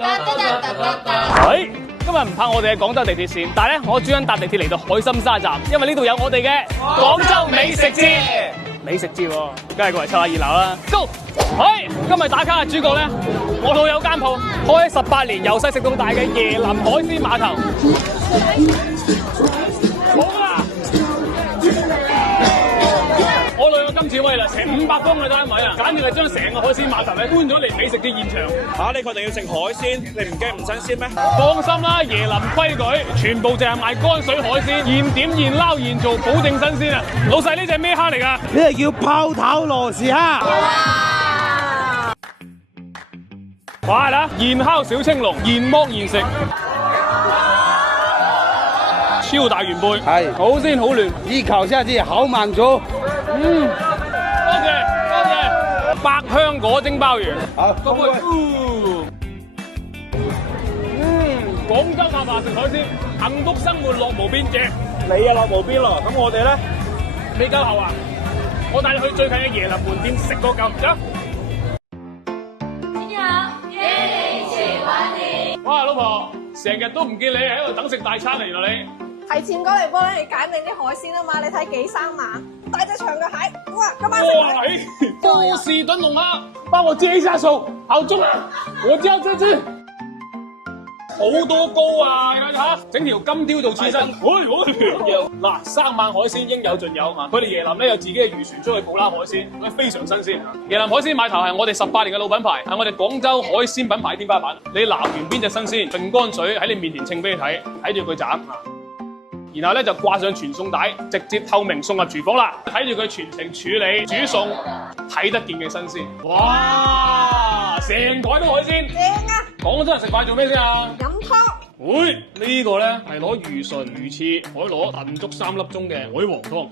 今日唔拍我哋嘅廣州地鐵線，但係咧，我專登搭地鐵嚟到海心沙站，因為呢度有我哋嘅廣州美食節。美食節喎，梗係過嚟湊下熱鬧啦。Go！ 今日打卡嘅主角咧，我老友間鋪開18年，由細食到大嘅椰林海鮮碼頭。好啦！我老友今次威啦，成500方嘅單位啊，簡直係將成個海鮮碼頭咧搬咗嚟美食嘅現場。嚇！你確定要食海鮮？你唔驚唔新鮮咩？放心啦，椰林規矩，全部淨係賣乾水海鮮，現點現撈現做，保證新鮮啊！老細呢隻咩蝦嚟㗎？呢隻叫泡頭羅氏蝦。哇啦！現烤小青龍，現剝現食，超大原貝，係好鮮好嫩，依求先至好滿足。多謝，百香果蒸鮑魚，好，各位，廣州客話食海鮮，幸福生活樂無邊嘅，你啊落無邊咯，咁我哋咧未夠後啊！我帶你去最近嘅椰林門店食個夠，走！今天約你一起玩你。哇，老婆，成日都唔見你喺度等食大餐嚟啦你。提前過嚟幫你揀定啲海鮮啊嘛，你睇幾生猛，大隻長腳蟹，哇！今晚哇！波士頓龍蝦，幫我接一下手，好重啊！我交這隻，好多膏啊！你睇下，整條金雕做刺身，嗱，生猛海鮮應有盡有啊！佢哋椰林咧有自己嘅漁船出去捕撈海鮮，非常新鮮。椰林海鮮碼頭係我哋18年嘅老品牌，係我哋廣州海鮮品牌天花板。你撈完邊隻新鮮，揈乾水喺你面前稱俾你睇，睇住佢斬。然後咧就掛上傳送帶，直接透明送入廚房啦。睇住佢全程處理、煮餸，睇得見嘅新鮮。哇！成台都海鮮，正啊！廣州人食飯做咩先啊？飲湯。會呢個咧係攞魚唇、魚翅、海螺燉足3粒鐘嘅海皇湯。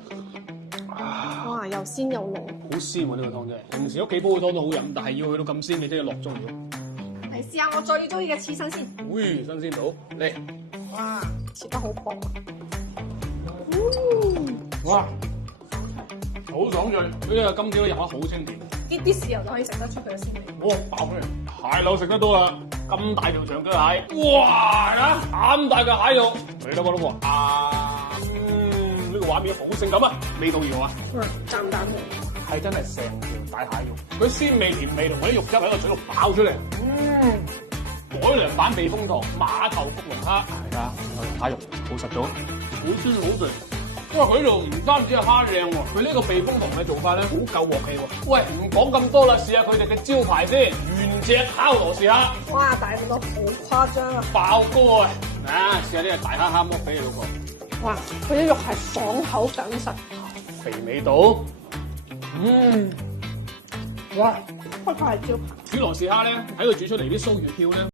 哇！又鮮又濃。好鮮喎呢個湯真係。平時屋企煲嘅湯都好飲，但係要去到咁鮮，你真係落足料。嚟試下我最中意嘅刺身先。新鮮到嚟。哇！切得好薄啊！哇！好爽脆，呢個金條入得好清甜。啲豉油就可以食得出佢嘅鮮味。哇！爆出嚟，蟹柳食得到啦，咁大條長腳蟹，哇！咁大嘅蟹肉，嚟啦，我老婆啊！呢個畫面好性感啊！味道如何啊？啖啖嚟，係真係成條大蟹肉，佢鮮味甜味同嗰啲肉汁喺個嘴度爆出嚟。改良版避風塘碼頭福龍蝦，係啊，蟹肉好實咗，好鮮好嫩。因為佢呢度唔單止係蝦靚喎，佢呢個避風塘嘅做法咧好夠鑊氣喎。喂，唔講咁多啦，試下佢哋嘅招牌先，原隻烤羅氏蝦。哇！大到好誇張啊！爆膏啊！試下呢個大蝦蝦剝俾你老婆。哇！佢啲肉係爽口緊實，肥味道。哇！不過係招牌。煮羅氏蝦咧，喺佢煮出嚟啲酥魚漂咧。